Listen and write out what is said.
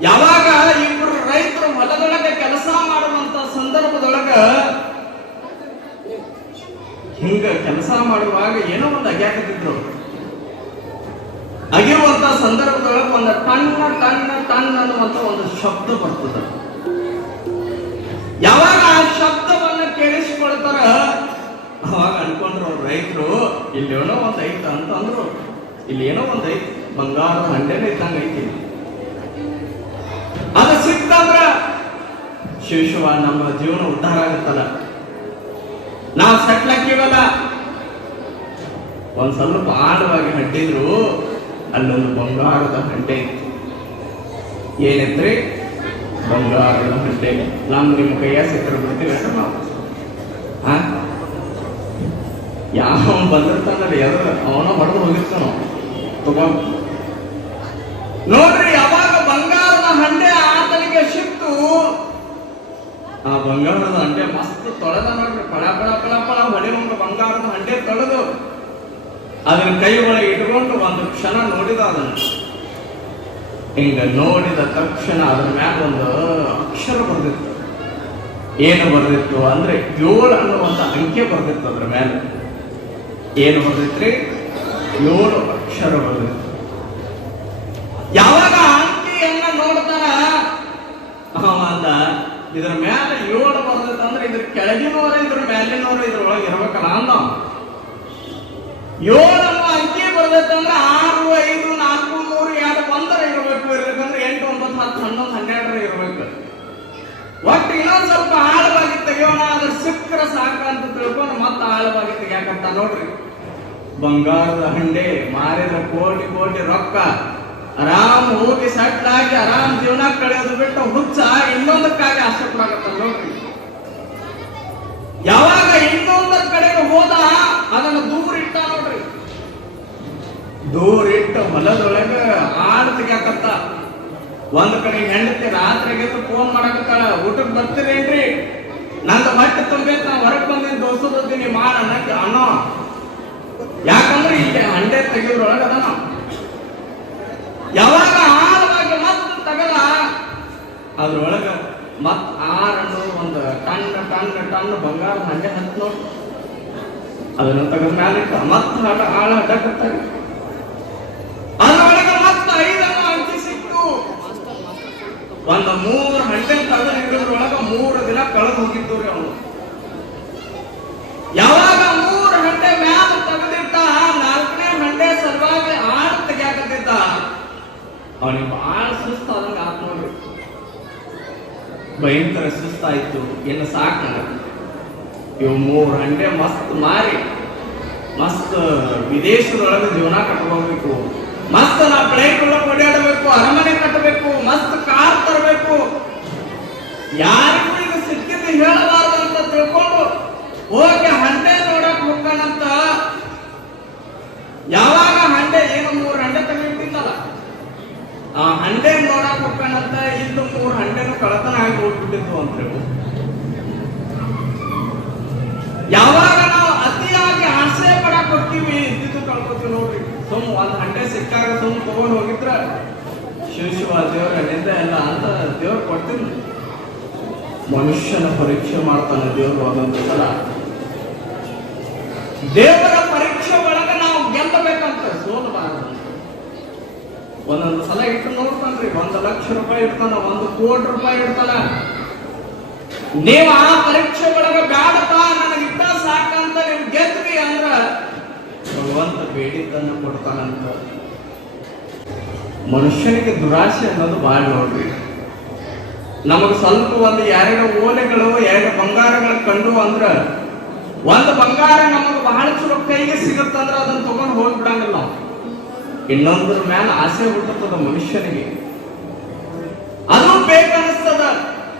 ಯಾವಾಗ ಇಬ್ಬರು ರೈತರು ಹೊಲದೊಳಗೆ ಕೆಲಸ ಮಾಡುವಂತ ಸಂದರ್ಭದೊಳಗ ಹಿಂಗ ಕೆಲಸ ಮಾಡುವಾಗ ಏನೋ ಒಂದು ಅಗ್ಯಾಕತ್ತಿದ್ರು ಅಗಿರುವಂತ ಸಂದರ್ಭದೊಳಗೆ ಒಂದು ಟಣ್ಣ ಟಣ್ಣ ಟಣ್ಣ ಅನ್ನುವಂತ ಒಂದು ಶಬ್ದ ಬರ್ತದ. ಯಾವಾಗ ಆ ಶಬ್ದವನ್ನ ಕೇಳಿಸಿಕೊಳ್ತಾರ? ಅವಾಗ ಅನ್ಕೊಂಡ್ರು ರೈತರು ಇಲ್ಲಿ ಏನೋ ಒಂದ್ ಐತ ಅಂತ ಅಂದ್ರು ಇಲ್ಲಿ ಏನೋ ಒಂದ್ ಐತಿ, ಬಂಗಾರದ ಹಂಡೆನೇ ಇದ್ದಂಗೆ ಐತಿ. ಸಿಕ್ತಂದ್ರ ಶಿಶುವ ನಮ್ಮ ಜೀವನ ಉದ್ಧಾರ ಆಗುತ್ತಲ್ಲ ನಾವು ಸಟ್ಲಕ್ಕಿವಲ್ಲ ಒಂದ್ ಸ್ವಲ್ಪ ಆಳವಾಗಿ ಹಡ್ಡಿದ್ರು, ಅಲ್ಲೊಂದು ಬಂಗಾರದ ಹಂಡೆ. ಇತ್ತು ಏನೈತ್ರಿ ಬಂಗಾರದ ಹಂಡೆ. ನಮ್ ನಿಮ್ಮ ಕೈಯ ಸಿಕ್ಕರು ಬಿಡ್ತೀವಿ ಆ? ಯಾವ ಬಂದಿರ್ತಾನಲ್ಲ, ಯಾರು, ಅವನ ಹೊಡೆದು ಹೋಗಿರ್ತಾನ. ತಗೊಂಡ್ ಯಾವಾಗ ಬಂಗಾರದ ಹಂಡೆ ಆತನಿಗೆ ಸಿಕ್ತು ಆ ಬಂಗಾರದ ಹಂಡೆ ಮಸ್ತ್ ತೊಳೆದ ನೋಡ್ರಿ. ಪಳ ಪಳ ಪಳ ಪಳ ಹೊಳೆಯುವಂತ ಬಂಗಾರದ ಹಂಡೆ ತೊಳೆದು ಅದನ್ನ ಕೈ ಒಳಗೆ ಇಟ್ಕೊಂಡು ಒಂದು ಕ್ಷಣ ನೋಡಿದ ಅದನ್ನ. ಹಿಂಗ ನೋಡಿದ ತಕ್ಷಣ ಅದ್ರ ಮ್ಯಾಲ ಒಂದು ಅಕ್ಷರ ಬರ್ದಿತ್ತು. ಏನು ಬರ್ದಿತ್ತು ಅಂದ್ರೆ ಏಳು ಅನ್ನುವಂತ ಅಂಕೆ ಬರ್ದಿತ್ತು ಅದ್ರ ಮೇಲೆ ಏನು ಬರ್ದಿತ್ರಿ? ಏಳು ಅಕ್ಷರ ಬರ್ದಿತ್ತು. ಯಾವಾಗ ಆ ಅಂಕಿಯನ್ನ ನೋಡ್ತಾರ ಅವ ಅಂದ ಇದ್ರ ಮೇಲೆ ಏಳು ಅಂದ್ರೆ ಇದ್ರ ಕೆಳಗಿನವರ, ಇದ್ರ ಮೇಲಿನವರ ಇದ್ರೊಳಗೆ ಇರ್ಬೇಕಲ್ಲ ಅನ್ನೋ. ಏಳು ಅಂಕಿ ಬರ್ಬೇಕಂದ್ರೆ ಆರು, ಐದು, ನಾಲ್ಕು, ಮೂರು, ಎರಡು, ಒಂದರ ಇರಬೇಕು, ಇರ್ಬೇಕಂದ್ರೆ ಎಂಟು, ಒಂಬತ್ತು, ಹತ್ತು, ಹನ್ನೊಂದು, ಹನ್ನೆರಡರ ಇರ್ಬೇಕು. ಒಟ್ಟು ಇನ್ನೊಂದು ಸ್ವಲ್ಪ ಆಳವಾಗಿ ತೆಗಿಯೋಣ ಅದ್ರ ಸಿಕ್ಕರ ಸಾಕ ಅಂತ ತಿಳ್ಕೊಂಡು ಮತ್ತೆ ಆಳವಾಗಿ ತೆಗಿಯಾಕಂತ ನೋಡ್ರಿ. ಬಂಗಾರದ ಹಂಡೆ, ಮಾರಿದ ಕೋಟಿ ಕೋಟಿ ರೊಕ್ಕ. ಆರಾಮ್ ಹೋಗಿ ಸೆಟ್ ಆಗಿ ಆರಾಮ್ ಜೀವನ ಕಳೆಯೋದು ಬಿಟ್ಟು ಹುಚ್ಚ, ಇನ್ನೊಂದಕ್ಕಾಗಿ ಆಸೆ ಕೊಡಾಕತ್ತ ನೋಡ್ರಿ. ಯಾವಾಗ ಇನ್ನೊಂದರ ಕಡೆಗೆ ಹೋದ ಅದನ್ನ ದೂರ ಇಟ್ಟ ನೋಡ್ರಿ. ದೂರ ಇಟ್ಟ ಹೊಲದೊಳಗ ಆಳು ತೆಗಿಯಾಕತ್ತ. ಒಂದ್ ಕಡೆ ಹೆಂಡತಿ ರಾತ್ರಿಗೆ ಫೋನ್ ಮಾಡಕತ್ತಾಳ ಊಟಕ್ಕೆ ಬರ್ತೀರೇನ್ರಿ? ನಂದು ಹೊಟ್ಟೆ ತುಂಬೈತ್ ನಾ ಹೊರಗ್ ಬಂದಿನ ದೋಸ್ತದೀನಿ ಮಾಡ ಅನ್ನಕ್ಕೆ ಅನ್ನೋ ಯಾಕಂದ್ರೆ ಈಗ ಹಂಡೆ ತೆಗಿಯೋದ್ರೊಳಗ ಅದಾನ. ಯಾವಾಗ ಆಳವಾಗಿ ಮತ್ತು ತಗದ ಅದ್ರೊಳಗ ಮತ್ ಆರನ್ನು ಒಂದು ಟನ್ ಟನ್ ಟನ್ ಬಂಗಾರ ಹಂಡೆ ಹತ್ತು ನೋಡಿ. ಅದನ್ನ ತಗದ ಮ್ಯಾಲ ಇಟ್ಟ ಮತ್ತೆ ಆಳ ಆಳ ಅದ್ರೊಳಗ ಮತ್ತೆ ಐದನ್ನು ಅಂಕಿ ಸಿಕ್ತು ಒಂದು ಮೂರು ಹಂಡೆ ತಗದ್ರೊಳಗ ಮೂರು ದಿನ ಕಳೆದು ಹೋಗಿದ್ದು ರೀ ಅವನು ಯಾವಾಗ ಮೂರು ಹಂಡೆ ಮ್ಯಾಲ ತೆಗೆದಿಟ್ಟ ನಾಲ್ಕನೇ ಹಂಡೆ ಸಲುವಾಗಿ ಆಳು ತೆಗಿಯಾಕತ್ತಿದ್ದ ಅವನಿಗೆ ಭಾಳ ಸುಸ್ತು ಆದಂಗ ಆತ್ ನೋಡ್ರಿ. ಭಯಂಕರ ಸುಸ್ತಾಯ್ತು ಎಲ್ಲ ಸಾಕು ಇವು ಮೂರು ಹಂಡೆ ಮಸ್ತ್ ಮಾರಿ. ಮಸ್ತ್ ವಿದೇಶದೊಳಗೆ ಜೀವನ ಕಟ್ಕೋಬೇಕು. ಮಸ್ತ್ ನಾ ಪ್ಲೇಟ್ ಒಳಗೆ ಓಡಾಡಬೇಕು ಅರಮನೆ ಕಟ್ಟಬೇಕು ಮಸ್ತ್ ಕಾರ್ ತರಬೇಕು. ಯಾರಿಗೂ ಇದು ಸಿಕ್ಕಿದ್ದು ಹೇಳಬಾರ್ದು ಅಂತ ತಿಳ್ಕೊಂಡು ಹೋಗಿ ನೋಡಕ್ ಹೋಗೋಣಂತ ಯಾವಾಗ ಹಂಡೆ ಏನು ಮೂರು ಹಂಡೆ ತೆಗೆದಿಟ್ಟಿದ್ದಲ್ಲ ಆ ಹಂಡೆ ನೋಡಕ್ ಹೋಗ್ಕೊಂಡಂತ ಇದ್ದು ಮೂರು ಹಂಡೆನು ಕಳತನ ಆಗಿ ಹೋಗ್ಬಿಟ್ಟಿದ್ವು ಅಂತ ಹೇಳಿ. ಯಾವಾಗ ನಾವು ಅತಿಯಾಗಿ ಆಸೆ ಪಡಕ್ ಹೋಗ್ತೀವಿ ಇದ್ದಿದ್ದು ಕಳ್ಕೊತೀವಿ ನೋಡ್ರಿ. ಸುಮ್ ಒಂದ್ ಹಂಡೆ ಸಿಕ್ಕಾಗ ಸುಮ್ ತಗೊಂಡ್ ಹೋಗಿದ್ರ ಶಿವ ದೇವ್ರ ಹಣ್ಣಿಂದ ಎಲ್ಲ ಅಂತ ದೇವ್ರ ಕೊಡ್ತೀನಿ. ಮನುಷ್ಯನ ಪರೀಕ್ಷೆ ಮಾಡ್ತಾನೆ ದೇವ್ರು ಒಂದೊಂದು ಸಲ. ದೇವರ ಪರೀಕ್ಷೆ ಒಳಗ ನಾವು ಗೆಲ್ಲಬೇಕಂತ ಸೋಲಬಾರದು. ಒಂದೊಂದು ಸಲ ಇಟ್ಟು ನೋಡ್ತಾನ್ರಿ ಒಂದು ಲಕ್ಷ ರೂಪಾಯಿ ಇಡ್ತಾನ, ಒಂದು ಕೋಟಿ ರೂಪಾಯಿ ಇಡ್ತಾನ. ನೀವು ಆ ಪರೀಕ್ಷೆ ಒಳಗ ಬ್ಯಾಡಪ್ಪ ನನಗಿಟ್ಟ ಸಾಕಂತ ನೀವು ಗೆದ್ವಿ ಅಂದ್ರ ಭಗವಂತ ಬೇಡಿದ್ದನ್ನ ಕೊಡ್ತಾನಂತ. ಮನುಷ್ಯನಿಗೆ ದುರಾಸೆ ಅನ್ನೋದು ಬಾಳ ನೋಡ್ರಿ. ನಮಗ್ ಸ್ವಲ್ಪ ಒಂದು ಎರಡು ಓಲೆಗಳು, ಎರಡು ಬಂಗಾರಗಳು ಕಂಡು ಅಂದ್ರ, ಒಂದು ಬಂಗಾರ ನಮಗ್ ಬಹಳ ಚಲೋ ಕೈಗೆ ಸಿಗುತ್ತಂದ್ರ ನಾವು ಇನ್ನೊಂದ್ರ ಮ್ಯಾಲ ಆಸೆ ಹುಟ್ಟುತ್ತದ ಮನುಷ್ಯನಿಗೆ. ಅದು ಬೇಕನ್ನ